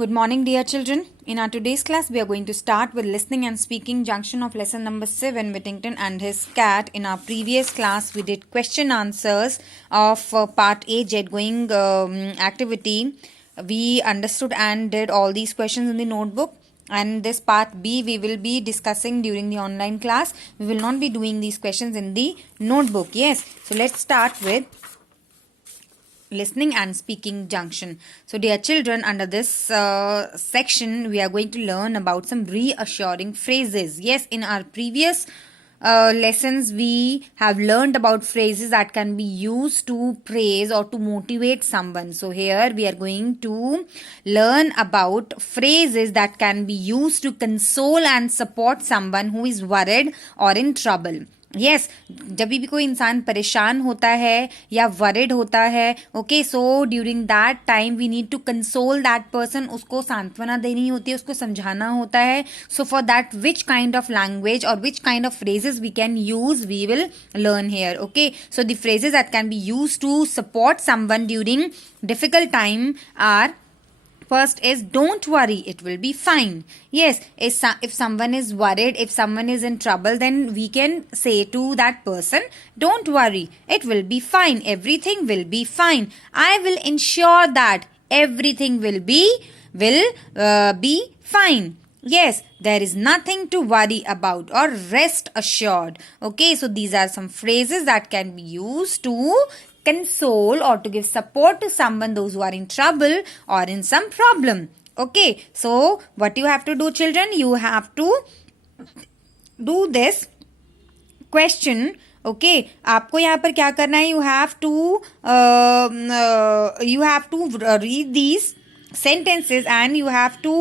Good morning, dear children. In our today's class, we are going to start with listening and speaking junction of lesson number 7, Whittington and his cat. In our previous class, we did question answers of part A, jet going activity. We understood and did all these questions in the notebook. And this part B, we will be discussing during the online class. We will not be doing these questions in the notebook. Yes. So let's start with listening and speaking junction. So dear children, under this section we are going to learn about some reassuring phrases. Yes, in our previous lessons we have learned about phrases that can be used to praise or to motivate someone. So here we are going to learn about phrases that can be used to console and support someone who is worried or in trouble. Yes जब भी कोई इंसान परेशान होता है या worried होता है okay so during that time we need to console that person. उसको सांत्वना देनी होती है, उसको समझाना होता है. So for that which kind of language और which kind of phrases we can use we will learn here. Okay so the phrases that can be used to support someone during difficult time are first is don't worry, it will be fine. Yes, if someone is worried, if someone is in trouble, then we can say to that person, don't worry, it will be fine, everything will be fine. I will ensure that everything will be fine. Yes, there is nothing to worry about, or rest assured. Okay, so these are some phrases that can be used to console or to give support to someone, those who are in trouble or in some problem. Okay, so what you have to do, children, you have to do this question. Okay, आपको यहाँ पर क्या करना है, you have to read these sentences and you have to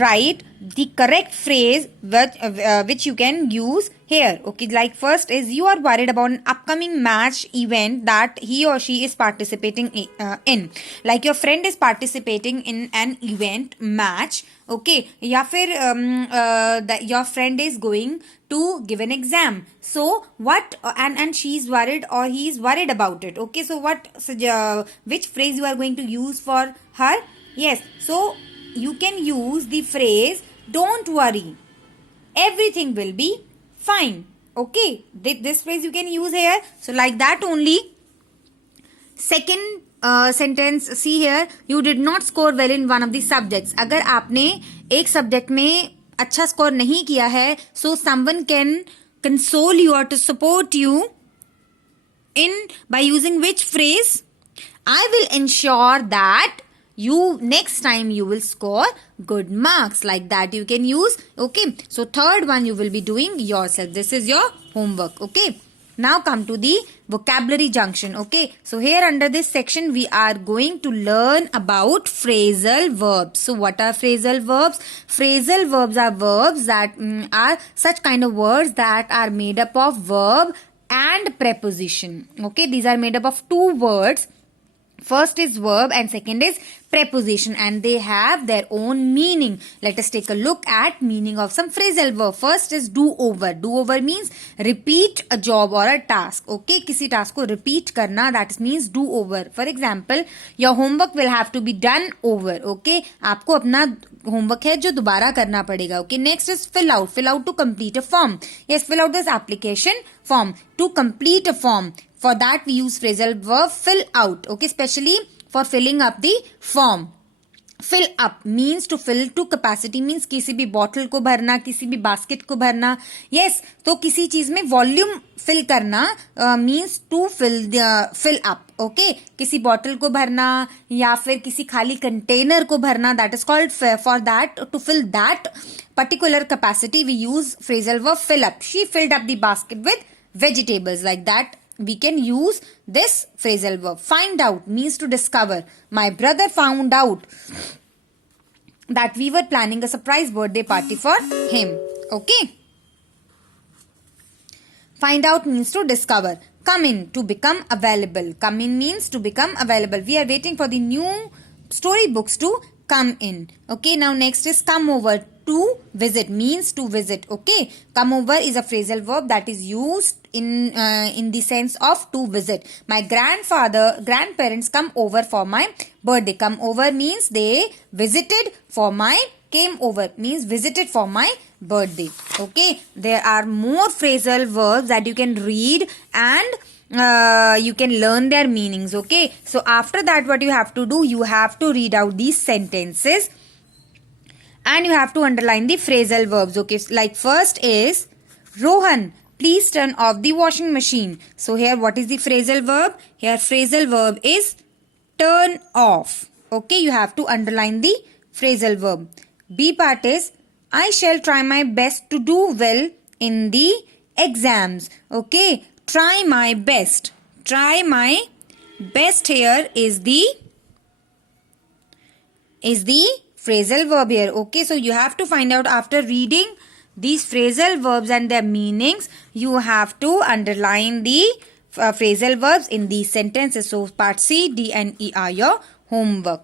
write the correct phrase which you can use here. Okay, like first is you are worried about an upcoming match event that he or she is participating in. Like your friend is participating in an event match. Okay, या फिर your friend is going to give an exam. So what and she is worried or he is worried about it. Okay, so which phrase you are going to use for her? Yes, so you can use the phrase don't worry, everything will be fine. Okay, this phrase you can use here. So like that only. Second sentence, see here, you did not score well in one of the subjects. अगर आपने एक subject में अच्छा score नहीं किया है, so someone can console you or to support you by using which phrase? I will ensure that next time you will score good marks. Like that you can use. Okay, so third one you will be doing yourself. This is your homework. Okay, now come to the vocabulary junction. Okay, so here under this section we are going to learn about phrasal verbs. So what are phrasal verbs? Phrasal verbs are verbs that are such kind of words that are made up of verb and preposition. Okay, these are made up of two words. First is verb and second is preposition, and they have their own meaning. Let us take a look at meaning of some phrasal verb. First is do over. Do over means repeat a job or a task. Okay, किसी task को repeat करना, that means do over. For example, your homework will have to be done over. Okay, आपको अपना homework है जो दोबारा करना पड़ेगा. Okay, next is fill out. Fill out to complete a form. Yes, fill out this application form. To complete a form. For that we use phrasal verb fill out. Okay, especially for filling up the form. Fill up means to fill to capacity means किसी भी bottle को भरना, किसी भी basket को भरना. Yes, तो किसी चीज में volume fill करना means to fill up. Okay, किसी bottle को भरना या फिर किसी खाली container को भरना, that is called for that to fill that particular capacity we use phrasal verb fill up. She filled up the basket with vegetables. Like that we can use this phrasal verb. Find out means to discover. My brother found out that we were planning a surprise birthday party for him. Okay. Find out means to discover. Come in, to become available. Come in means to become available. We are waiting for the new storybooks to come in. Okay, now next is come over. to visit, means to visit. Okay, come over is a phrasal verb that is used in the sense of to visit. My grandparents come over for my birthday. Come over means they visited for my, came over means visited for my birthday. Okay, there are more phrasal verbs that you can read and you can learn their meanings. Okay, so after that what you have to do, you have to read out these sentences and you have to underline the phrasal verbs. Okay, like first is Rohan, please turn off the washing machine. So here what is the phrasal verb? Here phrasal verb is turn off. Okay, you have to underline the phrasal verb. B part is I shall try my best to do well in the exams. Okay, try my best. Try my best here is the phrasal verb here. Okay, so you have to find out after reading these phrasal verbs and their meanings, you have to underline the phrasal verbs in these sentences. So part C, D and E are your homework.